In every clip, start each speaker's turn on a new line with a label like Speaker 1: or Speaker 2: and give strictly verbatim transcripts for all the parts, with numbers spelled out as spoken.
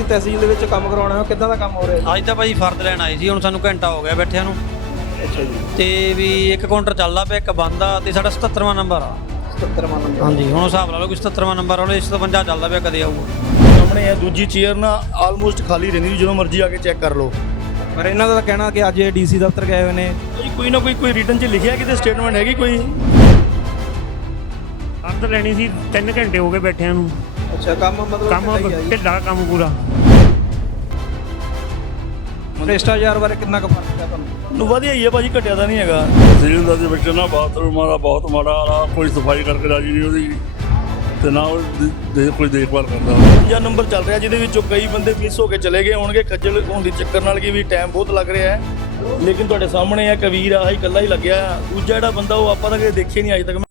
Speaker 1: तहसील ਦੇ ਵਿੱਚ ਕੰਮ ਕਰਾਉਣਾ ਹੈ ਕਿੱਦਾਂ ਦਾ ਕੰਮ ਹੋ ਰਿਹਾ
Speaker 2: ਅੱਜ ਤਾਂ ਭਾਈ ਫਰਦ ਲੈਣ ਆਏ ਸੀ ਹੁਣ ਸਾਨੂੰ ਘੰਟਾ ਹੋ ਗਿਆ ਬੈਠਿਆਂ ਨੂੰ।
Speaker 1: ਅੱਛਾ ਜੀ।
Speaker 2: ਤੇ ਵੀ ਇੱਕ ਕਾਊਂਟਰ ਚੱਲਦਾ ਪਿਆ ਇੱਕ ਬੰਦ ਆ ਤੇ ਸਾਡਾ ਸਤੱਤਰਵਾਂ ਨੰਬਰ ਆ।
Speaker 1: ਸਤੱਤਰਵਾਂ ਨੰਬਰ
Speaker 2: ਹਾਂਜੀ ਹੁਣ ਹਿਸਾਬ ਲਾ ਲਓ ਕਿ ਸਤੱਤਰਵਾਂ ਨੰਬਰ ਵਾਲੇ ਸਤਵੰਜਾ ਚੱਲਦਾ ਪਿਆ ਕਦੇ ਆਊਗਾ।
Speaker 3: ਸਾਹਮਣੇ ਹੈ ਦੂਜੀ ਚੇਅਰ ਨਾ ਆਲਮੋਸਟ ਖਾਲੀ ਰਹਿੰਦੀ ਜਦੋਂ ਮਰਜ਼ੀ ਆ ਕੇ ਚੈੱਕ ਕਰ ਲਓ।
Speaker 1: ਪਰ ਇਹਨਾਂ ਦਾ ਕਹਿਣਾ ਕਿ ਅੱਜ ਇਹ ਡੀਸੀ ਦਫ਼ਤਰ ਗਏ ਹੋਏ ਨੇ।
Speaker 3: ਕੋਈ ਨਾ ਕੋਈ ਕੋਈ ਰਿਟਨ 'ਚ ਲਿਖਿਆ ਕਿਤੇ ਸਟੇਟਮੈਂਟ ਹੈਗੀ ਕੋਈ?
Speaker 4: ਫਰਦ ਲੈਣੀ ਸੀ ਤਿੰਨ ਘੰਟੇ ਹੋ ਗਏ ਬੈਠਿਆਂ ਨੂੰ।
Speaker 1: ਅੱਛਾ ਕੰਮ ਮਤਲਬ
Speaker 4: ਕੰਮ ਢਿੱਲਾ ਕੰਮ ਪੂਰਾ।
Speaker 1: ਭ੍ਰਿਸ਼ਟਾਚਾਰ ਬਾਰੇ ਕਿੰਨਾ ਕੁ ਫਰਕ ਹੈ ਤੁਹਾਨੂੰ?
Speaker 3: ਵਧੀਆ ਹੀ ਹੈ ਭਾਜੀ, ਘਟਿਆ ਤਾਂ ਨਹੀਂ ਹੈਗਾ।
Speaker 5: ਤਹਿਸੀਲਦਾਰ ਦੇ ਵਿੱਚ ਨਾ ਬਾਥਰੂਮਾਂ ਦਾ ਬਹੁਤ ਮਾੜਾ ਹਾਲ, ਕੋਈ ਸਫਾਈ ਕਰਕੇ ਰਾਜੀ ਨਹੀਂ ਉਹਦੀ ਤੇ ਨਾ ਉਹ ਦੇ ਕੋਈ ਦੇਖਭਾਲ ਕਰਦਾ।
Speaker 3: ਪੰਜਾ ਨੰਬਰ ਚੱਲ ਰਿਹਾ ਜਿਹਦੇ ਵਿੱਚੋਂ ਕਈ ਬੰਦੇ ਮਿਸ ਹੋ ਕੇ ਚਲੇ ਗਏ ਹੋਣਗੇ ਖੱਜਲ ਹੋਣ ਦੀ ਚੱਕਰ ਨਾਲ ਕਿ ਵੀ ਟਾਈਮ ਬਹੁਤ ਲੱਗ ਰਿਹਾ ਹੈ। ਲੇਕਿਨ ਤੁਹਾਡੇ ਸਾਹਮਣੇ ਹੈ ਕਬੀਰ ਆਹ ਹੀ ਇਕੱਲਾ ਹੀ ਲੱਗਿਆ। ਦੂਜਾ ਜਿਹੜਾ ਬੰਦਾ ਉਹ ਆਪਾਂ ਤਾਂ ਕਦੇ ਦੇਖੇ ਨਹੀਂ ਅੱਜ ਤੱਕ।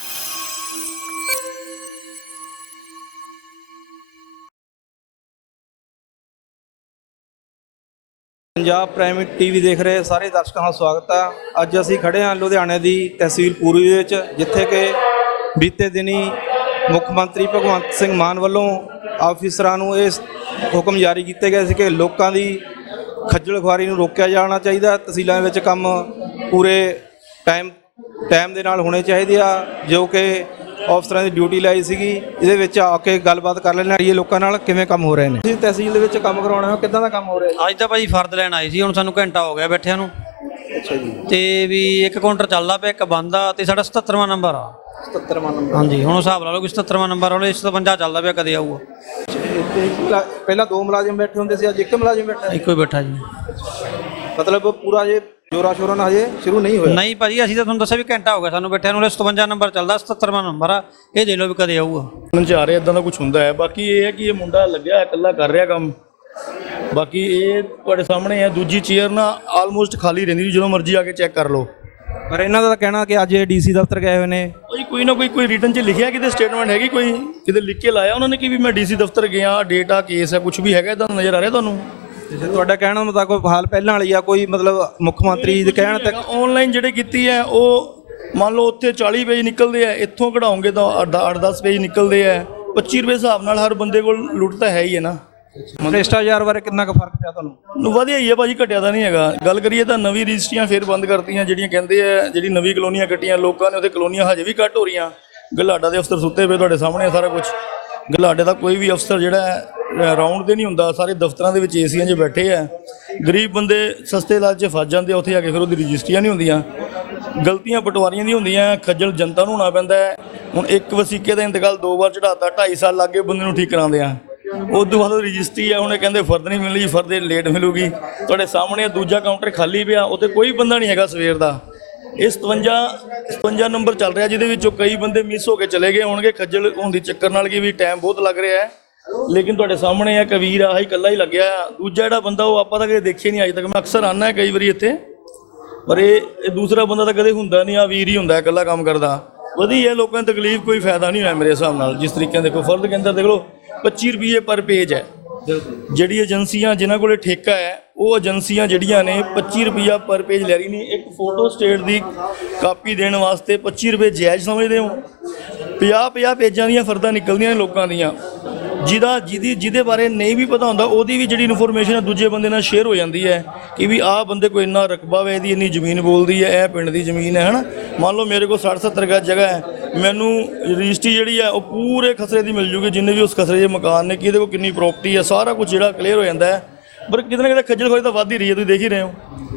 Speaker 1: ਪੰਜਾਬ ਪ੍ਰਾਈਮ ਟੀਵੀ ਦੇਖ ਰਹੇ ਸਾਰੇ ਦਰਸ਼ਕਾਂ ਦਾ ਸਵਾਗਤ ਹੈ। ਅੱਜ ਅਸੀਂ ਖੜੇ ਹਾਂ ਲੁਧਿਆਣੇ ਦੀ ਤਹਿਸੀਲ ਪੂਰੀ ਦੇ ਵਿੱਚ, ਜਿੱਥੇ ਕਿ ਬੀਤੇ ਦਿਨੀ ਮੁੱਖ ਮੰਤਰੀ ਭਗਵੰਤ ਸਿੰਘ ਮਾਨ ਵੱਲੋਂ ਆਫੀਸਰਾਂ ਨੂੰ ਇਹ ਹੁਕਮ ਜਾਰੀ ਕੀਤੇ ਗਏ ਸੀ ਕਿ ਲੋਕਾਂ ਦੀ ਖੱਜਲ ਖੁਆਰੀ ਨੂੰ ਰੋਕਿਆ ਜਾਣਾ ਚਾਹੀਦਾ। ਤਹਿਸੀਲਾਂ ਵਿੱਚ ਕੰਮ ਪੂਰੇ ਟਾਈਮ ਟਾਈਮ ਦੇ ਨਾਲ ਹੋਣੇ ਚਾਹੀਦੇ ਆ, ਜੋ ਕਿ ਅਫਸਰਾਂ ਦੀ ਡਿਊਟੀ ਲਾਈ ਸੀਗੀ। ਇਹਦੇ ਵਿੱਚ ਆ ਕੇ ਗੱਲਬਾਤ ਕਰ ਲੈਣਾ ਇਹ ਲੋਕਾਂ ਨਾਲ ਕਿਵੇਂ ਕੰਮ ਹੋ ਰਹੇ ਨੇ। ਤੁਸੀਂ ਤਹਿਸੀਲ ਦੇ ਵਿੱਚ ਕੰਮ ਕਰਾਉਣਾ ਹੈ ਕਿੱਦਾਂ ਦਾ ਕੰਮ ਹੋ ਰਿਹਾ?
Speaker 2: ਅੱਜ ਤਾਂ ਭਾਈ ਫਰਦ ਲੈਣ ਆਏ ਸੀ ਹੁਣ ਸਾਨੂੰ ਘੰਟਾ ਹੋ ਗਿਆ ਬੈਠਿਆਂ ਨੂੰ।
Speaker 1: ਅੱਛਾ ਜੀ। ਤੇ
Speaker 2: ਵੀ ਇੱਕ ਕਾਊਂਟਰ ਚੱਲਦਾ ਪਿਆ ਇੱਕ ਬੰਦ ਆ ਤੇ ਸਾਡਾ ਸਤੱਤਰਵਾਂ ਨੰਬਰ ਆ।
Speaker 1: ਸਤੱਤਰਵਾਂ ਨੰਬਰ
Speaker 2: ਹਾਂਜੀ ਹੁਣ ਹਿਸਾਬ ਲਾ ਲਓ ਕਿ ਸਤੱਤਰਵਾਂ ਨੰਬਰ ਵਾਲੇ ਸਤਵੰਜਾ ਚੱਲਦਾ ਪਿਆ ਕਦੇ ਆਊਗਾ।
Speaker 1: ਪਹਿਲਾਂ ਦੋ ਮੁਲਾਜ਼ਮ ਬੈਠੇ ਹੁੰਦੇ ਸੀ, ਅੱਜ ਇੱਕ ਮੁਲਾਜ਼ਮ ਬੈਠਾ।
Speaker 2: ਇੱਕੋ ਹੀ ਬੈਠਾ ਜੀ।
Speaker 1: ਮਤਲਬ ਪੂਰਾ ਜੇ ਜੋਰਾ ਸ਼ੋਰਾ ਨਾਲ ਹਜੇ ਸ਼ੁਰੂ ਨਹੀਂ ਹੋਇਆ?
Speaker 2: ਨਹੀਂ ਭਾਜੀ ਅਸੀਂ ਤਾਂ ਤੁਹਾਨੂੰ ਦੱਸਿਆ ਵੀ ਘੰਟਾ ਹੋ ਗਿਆ ਸਾਨੂੰ ਬੈਠਿਆਂ ਨੂੰ। ਸਤਵੰਜਾ ਨੰਬਰ ਚੱਲਦਾ, ਸਤੱਤਰਵਾਂ ਨੰਬਰ ਆ, ਇਹ ਦੇ ਲਓ ਵੀ ਕਦੇ ਆਊਗਾ।
Speaker 3: ਹੁਣ ਜਾ ਰਹੇ ਇਦਾਂ ਦਾ ਕੁਝ ਹੁੰਦਾ ਹੈ। ਬਾਕੀ ਇਹ ਹੈ ਕਿ ਇਹ ਮੁੰਡਾ ਲੱਗਿਆ ਇਕੱਲਾ ਕਰ ਰਿਹਾ ਕੰਮ। ਬਾਕੀ ਇਹ ਤੁਹਾਡੇ ਸਾਹਮਣੇ ਹੈ ਦੂਜੀ ਚੇਅਰ ਨਾ ਆਲਮੋਸਟ ਖਾਲੀ ਰਹਿੰਦੀ ਜਦੋਂ ਮਰਜ਼ੀ ਆ ਕੇ ਚੈੱਕ ਕਰ ਲਓ।
Speaker 1: ਪਰ ਇਹਨਾਂ ਦਾ ਕਹਿਣਾ ਕਿ ਅੱਜ ਇਹ ਡੀਸੀ ਦਫ਼ਤਰ ਗਏ ਹੋਏ ਨੇ।
Speaker 3: ਕੋਈ ਕੋਈ ਨਾ ਕੋਈ ਕੋਈ ਰਿਟਨ 'ਚ ਲਿਖਿਆ ਕਿਤੇ ਸਟੇਟਮੈਂਟ ਹੈਗੀ ਕੋਈ? ਕਿਤੇ ਲਿਖ ਕੇ ਲਾਇਆ ਉਹਨਾਂ ਨੇ ਕਿ ਵੀ ਮੈਂ ਡੀਸੀ ਦਫ਼ਤਰ ਗਿਆ, ਡੇਟ ਆ, ਕੇਸ ਹੈ, ਕੁਝ ਵੀ ਹੈਗਾ ਇਦਾਂ ਨਜ਼ਰ ਆ ਰਿਹਾ ਤੁਹਾਨੂੰ?
Speaker 1: ਜੇ ਤੁਹਾਡਾ ਕਹਿਣ ਮੁਤਾਬਕ ਹਾਲ ਪਹਿਲਾਂ ਵਾਲੀ ਆ, ਕੋਈ ਮਤਲਬ ਮੁੱਖ ਮੰਤਰੀ ਦੇ ਕਹਿਣ ਤੱਕ
Speaker 3: ਆਨਲਾਈਨ ਜਿਹੜੇ ਕੀਤੀ ਹੈ ਉਹ ਮੰਨ ਲਓ ਉੱਥੇ ਚਾਲੀ ਪੇਜ ਨਿਕਲਦੇ ਆ, ਇੱਥੋਂ ਕਢਾਉਂਗੇ ਤਾਂ ਅੱਠ ਦਸ ਪੇਜ ਨਿਕਲਦੇ ਆ। ਪੱਚੀ ਰੁਪਏ ਹਿਸਾਬ ਨਾਲ ਹਰ ਬੰਦੇ ਕੋਲ ਲੁੱਟ ਤਾਂ ਹੈ ਹੀ ਹੈ ਨਾ।
Speaker 1: ਭ੍ਰਿਸ਼ਟਾਚਾਰ ਬਾਰੇ ਕਿੰਨਾ ਕੁ ਫਰਕ ਪਿਆ ਤੁਹਾਨੂੰ?
Speaker 3: ਵਧੀਆ ਹੀ ਹੈ ਭਾਜੀ, ਘਟਿਆ ਤਾਂ ਨਹੀਂ ਹੈਗਾ। ਗੱਲ ਕਰੀਏ ਤਾਂ ਨਵੀਂ ਰਜਿਸਟਰੀਆਂ ਫੇਰ ਬੰਦ ਕਰਤੀਆਂ ਜਿਹੜੀਆਂ ਕਹਿੰਦੇ ਆ, ਜਿਹੜੀ ਨਵੀਂ ਕਲੋਨੀਆਂ ਕੱਟੀਆਂ ਲੋਕਾਂ ਨੇ, ਉਹਦੇ ਕਲੋਨੀਆਂ ਹਜੇ ਵੀ ਕੱਟ ਹੋ ਰਹੀਆਂ। ਗਲਾਡਾ ਦੇ ਅਫਸਰ ਸੁੱਤੇ ਪਏ ਤੁਹਾਡੇ ਸਾਹਮਣੇ ਸਾਰਾ ਕੁਝ। ਗਲਾਡੇ ਦਾ ਕੋਈ ਵੀ ਅਫਸਰ ਜਿਹੜਾ ਹੈ ਰਾਊਂਡ ਤੇ ਨਹੀਂ ਹੁੰਦਾ, ਸਾਰੇ ਦਫ਼ਤਰਾਂ ਦੇ ਵਿੱਚ ਏਸੀਆਂ 'ਚ ਬੈਠੇ ਆ। ਗਰੀਬ ਬੰਦੇ ਸਸਤੇ ਇਲਾਜ 'ਚ ਫਸ ਜਾਂਦੇ ਆ, ਉੱਥੇ ਆ ਕੇ ਫਿਰ ਉਹਦੀ ਰਜਿਸਟਰੀਆਂ ਨਹੀਂ ਹੁੰਦੀਆਂ। ਗਲਤੀਆਂ ਪਟਵਾਰੀਆਂ ਦੀਆਂ ਹੁੰਦੀਆਂ, ਖੱਜਲ ਜਨਤਾ ਨੂੰ ਹੋਣਾ ਪੈਂਦਾ ਹੈ। ਹੁਣ ਇੱਕ ਵਸੀਕੇ ਦਾ ਇੰਤਕਾਲ ਦੋ ਵਾਰ ਚੜਾਤਾ, ਢਾਈ ਸਾਲ ਲੱਗ ਗਏ ਬੰਦੇ ਨੂੰ ਠੀਕ ਕਰਾਉਂਦੇ ਆ। ਉਸ ਤੋਂ ਬਾਅਦ ਰਜਿਸਟਰੀ ਆ, ਹੁਣ ਇਹ ਕਹਿੰਦੇ ਫਰਦ ਨਹੀਂ ਮਿਲਣੀ, ਫਰਦ ਲੇਟ ਮਿਲੂਗੀ। ਤੁਹਾਡੇ ਸਾਹਮਣੇ ਦੂਜਾ ਕਾਊਂਟਰ ਖਾਲੀ ਪਿਆ, ਉੱਥੇ ਕੋਈ ਬੰਦਾ ਨਹੀਂ ਹੈਗਾ ਸਵੇਰ ਦਾ। ਇਹ ਸਤਵੰਜਾ ਸਤਵੰਜਾ ਨੰਬਰ ਚੱਲ ਰਿਹਾ ਜਿਹਦੇ ਵਿੱਚੋਂ ਕਈ ਬੰਦੇ ਮਿਸ ਹੋ ਕੇ ਚਲੇ ਗਏ ਹੋਣਗੇ ਖੱਜਲ ਹੋਣ ਦੀ ਚੱਕਰ ਨਾਲ ਕਿ ਵੀ ਟਾਈਮ ਬਹੁਤ ਲੱਗ ਰਿਹਾ ਹੈ। ਲੇਕਿਨ ਤੁਹਾਡੇ ਸਾਹਮਣੇ ਹੈ ਕਬੀਰ ਆਹ ਹੀ ਇਕੱਲਾ ਹੀ ਲੱਗਿਆ। ਦੂਜਾ ਜਿਹੜਾ ਬੰਦਾ ਉਹ ਆਪਾਂ ਤਾਂ ਕਦੇ ਦੇਖੇ ਨਹੀਂ ਅੱਜ ਤੱਕ। ਮੈਂ ਅਕਸਰ ਆਉਂਦਾ ਕਈ ਵਾਰੀ ਇੱਥੇ, ਪਰ ਇਹ ਇਹ ਦੂਸਰਾ ਬੰਦਾ ਤਾਂ ਕਦੇ ਹੁੰਦਾ ਨਹੀਂ। ਆ ਵੀਰ ਹੀ ਹੁੰਦਾ ਇਕੱਲਾ ਕੰਮ ਕਰਦਾ। ਵਧੀਆ ਲੋਕਾਂ ਨੂੰ ਤਕਲੀਫ, ਕੋਈ ਫਾਇਦਾ ਨਹੀਂ ਹੋਇਆ ਮੇਰੇ ਹਿਸਾਬ ਨਾਲ। ਜਿਸ ਤਰੀਕੇ ਨਾਲ ਦੇਖੋ ਫਰਦ ਕੇਂਦਰ ਦੇਖ ਲਓ, ਪੱਚੀ ਰੁਪਏ ਪਰ ਪੇਜ ਹੈ। ਜਿਹੜੀ ਏਜੰਸੀਆਂ ਜਿਨ੍ਹਾਂ ਕੋਲ ਠੇਕਾ ਹੈ ਉਹ ਏਜੰਸੀਆਂ ਜਿਹੜੀਆਂ ਨੇ ਪੱਚੀ ਰੁਪਈਆ ਪਰ ਪੇਜ ਲੈ ਰਹੀ ਨੇ। ਇੱਕ ਫੋਟੋ ਸਟੇਟ ਦੀ ਕਾਪੀ ਦੇਣ ਵਾਸਤੇ ਪੱਚੀ ਰੁਪਏ ਜਾਇਜ਼ ਸਮਝਦੇ ਹੋ? ਪੰਜਾਹ ਪੰਜਾਹ ਪੇਜਾਂ ਦੀਆਂ ਫਰਦਾਂ ਨਿਕਲਦੀਆਂ ਨੇ ਲੋਕਾਂ ਦੀਆਂ, ਜਿਹਦਾ ਜਿਹਦੀ ਜਿਹਦੇ ਬਾਰੇ ਨਹੀਂ ਵੀ ਪਤਾ ਹੁੰਦਾ ਉਹਦੀ ਵੀ ਜਿਹੜੀ ਇਨਫੋਰਮੇਸ਼ਨ ਹੈ ਦੂਜੇ ਬੰਦੇ ਨਾਲ ਸ਼ੇਅਰ ਹੋ ਜਾਂਦੀ ਹੈ ਕਿ ਵੀ ਆਹ ਬੰਦੇ ਕੋਈ ਇੰਨਾ ਰਕਬਾ ਵੇ, ਇਹਦੀ ਇੰਨੀ ਜ਼ਮੀਨ ਬੋਲਦੀ ਹੈ, ਇਹ ਪਿੰਡ ਦੀ ਜ਼ਮੀਨ ਹੈ, ਹੈ ਨਾ। ਮੰਨ ਲਓ ਮੇਰੇ ਕੋਲ ਸੱਠ ਸੱਤਰ ਗਜ਼ ਜਗ੍ਹਾ ਹੈ, ਮੈਨੂੰ ਰਜਿਸਟਰੀ ਜਿਹੜੀ ਹੈ ਉਹ ਪੂਰੇ ਖਸਰੇ ਦੀ ਮਿਲ ਜੂਗੀ, ਜਿੰਨੇ ਵੀ ਉਸ ਖਸਰੇ ਦੇ ਮਕਾਨ ਨੇ, ਕਿਹਦੇ ਕੋਲ ਕਿੰਨੀ ਪ੍ਰੋਪਰਟੀ ਹੈ, ਸਾਰਾ ਕੁਝ ਜਿਹੜਾ ਕਲੀਅਰ ਹੋ ਜਾਂਦਾ ਹੈ। ਪਰ ਕਿਤੇ ਨਾ ਕਿਤੇ ਖੱਜਲ ਖੁਆਰੀ ਤਾਂ ਵੱਧ ਹੀ ਰਹੀ ਹੈ, ਤੁਸੀਂ ਦੇਖ ਹੀ ਰਹੇ ਹੋ।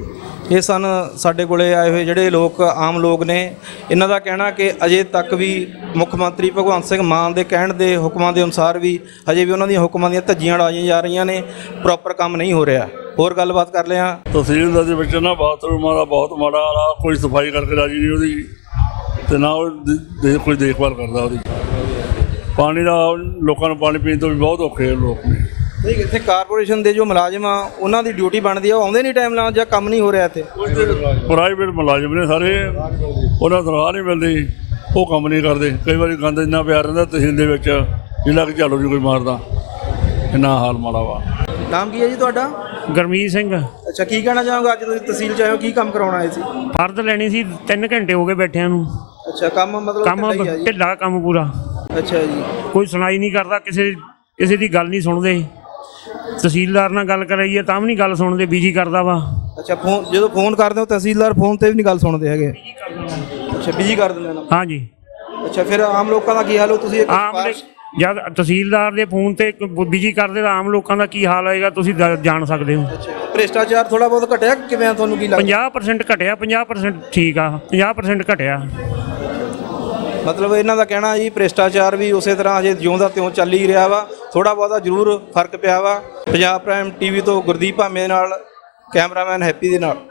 Speaker 1: ਇਹ ਸਨ ਸਾਡੇ ਕੋਲੇ ਆਏ ਹੋਏ ਜਿਹੜੇ ਲੋਕ ਆਮ ਲੋਕ ਨੇ। ਇਹਨਾਂ ਦਾ ਕਹਿਣਾ ਕਿ ਅਜੇ ਤੱਕ ਵੀ ਮੁੱਖ ਮੰਤਰੀ ਭਗਵੰਤ ਸਿੰਘ ਮਾਨ ਦੇ ਕਹਿਣ ਦੇ ਹੁਕਮਾਂ ਦੇ ਅਨੁਸਾਰ ਵੀ ਹਜੇ ਵੀ ਉਹਨਾਂ ਦੀਆਂ ਹੁਕਮਾਂ ਦੀਆਂ ਧੱਜੀਆਂ ਉਡਾਈਆਂ ਜਾ ਰਹੀਆਂ ਨੇ, ਪ੍ਰੋਪਰ ਕੰਮ ਨਹੀਂ ਹੋ ਰਿਹਾ। ਹੋਰ ਗੱਲਬਾਤ ਕਰ ਲਿਆ।
Speaker 5: ਤਹਿਸੀਲਦਾਰ ਦੇ ਵਿੱਚ ਨਾ ਬਾਥਰੂਮਾਂ ਦਾ ਬਹੁਤ ਮਾੜਾ ਹਾਲ, ਕੋਈ ਸਫਾਈ ਕਰਕੇ ਰਾਜੀ ਨਹੀਂ ਉਹਦੀ ਤੇ ਨਾ ਉਹ ਦੇ ਕੋਈ ਦੇਖਭਾਲ ਕਰਦਾ ਉਹਦੀ। ਪਾਣੀ ਦਾ ਲੋਕਾਂ ਨੂੰ ਪਾਣੀ ਪੀਣ ਤੋਂ ਵੀ ਬਹੁਤ ਔਖੇ ਲੋਕ ਨੇ।
Speaker 1: ਨਹੀਂ, ਇੱਥੇ ਕਾਰਪੋਰੇਸ਼ਨ ਦੇ ਜੋ ਮੁਲਾਜ਼ਮ ਆ ਉਹਨਾਂ ਦੀ ਡਿਊਟੀ ਬਣਦੀ ਆ, ਉਹ ਆਉਂਦੇ ਨਹੀਂ ਟਾਈਮ ਨਾਲ ਜਾਂ ਕੰਮ ਨਹੀਂ ਹੋ ਰਿਹਾ ਇੱਥੇ?
Speaker 5: ਪ੍ਰਾਈਵੇਟ ਮੁਲਾਜ਼ਮ ਨੇ ਸਾਰੇ, ਉਹਨਾਂ ਤਨਖਾਹ ਨਹੀਂ ਮਿਲਦੀ, ਉਹ ਕੰਮ ਨਹੀਂ ਕਰਦੇ। ਕਈ ਵਾਰੀ ਗੰਦ ਇੰਨਾ ਪਿਆ ਰਹਿੰਦਾ ਤਹਿਸੀਲ ਦੇ ਵਿੱਚ, ਜਿਹੜਾ ਕਿ ਝਾੜੂ ਨਹੀਂ ਕੋਈ ਮਾਰਦਾ। ਇੰਨਾ ਹਾਲ ਮਾੜਾ ਵਾ।
Speaker 1: ਨਾਮ ਕੀ ਹੈ ਜੀ ਤੁਹਾਡਾ?
Speaker 4: ਗੁਰਮੀਤ ਸਿੰਘ।
Speaker 1: ਅੱਛਾ, ਕੀ ਕਹਿਣਾ ਚਾਹੋਗੇ? ਅੱਜ ਤੁਸੀਂ ਤਹਿਸੀਲ 'ਚ ਆਏ ਹੋ, ਕੀ ਕੰਮ ਕਰਾਉਣ ਆਏ ਸੀ?
Speaker 4: ਫਰਦ ਲੈਣੀ ਸੀ ਤਿੰਨ ਘੰਟੇ ਹੋ ਗਏ ਬੈਠਿਆਂ ਨੂੰ।
Speaker 1: ਅੱਛਾ, ਕੰਮ ਮਤਲਬ
Speaker 4: ਕੰਮ ਢਿੱਲਾ ਕੰਮ ਪੂਰਾ।
Speaker 1: ਅੱਛਾ ਜੀ।
Speaker 4: ਕੋਈ ਸੁਣਾਈ ਨਹੀਂ ਕਰਦਾ, ਕਿਸੇ ਕਿਸੇ ਦੀ ਗੱਲ ਨਹੀਂ ਸੁਣਦੇ। ਤਹਿਸੀਲਦਾਰ ਨਾਲ ਗੱਲ ਕਰਾਈਏ ਤਾਂ ਵੀ ਨਹੀਂ ਗੱਲ ਸੁਣਦੇ, ਬਿਜੀ ਕਰਦਾ ਵਾ।
Speaker 1: ਅੱਛਾ, ਫੋਨ ਜਦੋਂ ਫੋਨ ਕਰਦੇ ਹੋ ਤਹਿਸੀਲਦਾਰ ਫੋਨ ਤੇ ਵੀ ਨਹੀਂ ਗੱਲ ਸੁਣਦੇ ਹੈਗੇ। ਅੱਛਾ, ਬਿਜੀ ਕਰ ਦਿੰਦੇ ਨੇ।
Speaker 4: ਹਾਂਜੀ।
Speaker 1: ਅੱਛਾ, ਫਿਰ ਆਮ ਲੋਕਾਂ ਦਾ ਕੀ ਹਾਲ ਹੋ? ਤੁਸੀਂ ਇੱਕ
Speaker 4: ਆਮ ਦੇ
Speaker 1: ਸਿਫਾਰਿਸ਼-
Speaker 4: ਜਦ ਤਹਿਸੀਲਦਾਰ ਦੇ ਫੋਨ ਤੇ ਬਿਜੀ ਕਰਦੇ ਤਾਂ ਆਮ ਲੋਕਾਂ ਦਾ ਕੀ ਹਾਲ ਹੋਏਗਾ ਤੁਸੀਂ ਦ- ਜਾਣ ਸਕਦੇ ਹੋ।
Speaker 1: ਭ੍ਰਿਸ਼ਟਾਚਾਰ ਥੋੜਾ ਬਹੁਤ ਘਟਿਆ ਕਿ ਕਿਵੇਂ ਆ, ਤੁਹਾਨੂੰ ਕੀ ਲੱਗਦਾ?
Speaker 4: ਪੰਜਾਹ ਪਰਸੈਂਟ ਘਟਿਆ, ਪੰਜਾਹ ਪਰਸੈਂਟ ਠੀਕ ਆ, ਪੰਜਾਹ ਪਰਸੈਂਟ ਘਟਿਆ।
Speaker 1: ਮਤਲਬ ਇਹਨਾਂ ਦਾ ਕਹਿਣਾ ਜੀ ਭ੍ਰਿਸ਼ਟਾਚਾਰ ਵੀ ਉਸੇ ਤਰ੍ਹਾਂ ਅਜੇ ਜਿਉਂ ਦਾ ਤਿਉਂ ਚੱਲ ਹੀ ਰਿਹਾ ਵਾ, ਥੋੜਾ ਬਹੁਤਾ ਜ਼ਰੂਰ ਫਰਕ ਪਿਆ ਵਾ। ਪੰਜਾਬ ਪ੍ਰਾਈਮ ਟੀਵੀ ਤੋਂ ਗੁਰਦੀਪ ਭਾਮੇ ਨਾਲ, ਕੈਮਰਾਮੈਨ ਹੈਪੀ ਦੇ ਨਾਲ।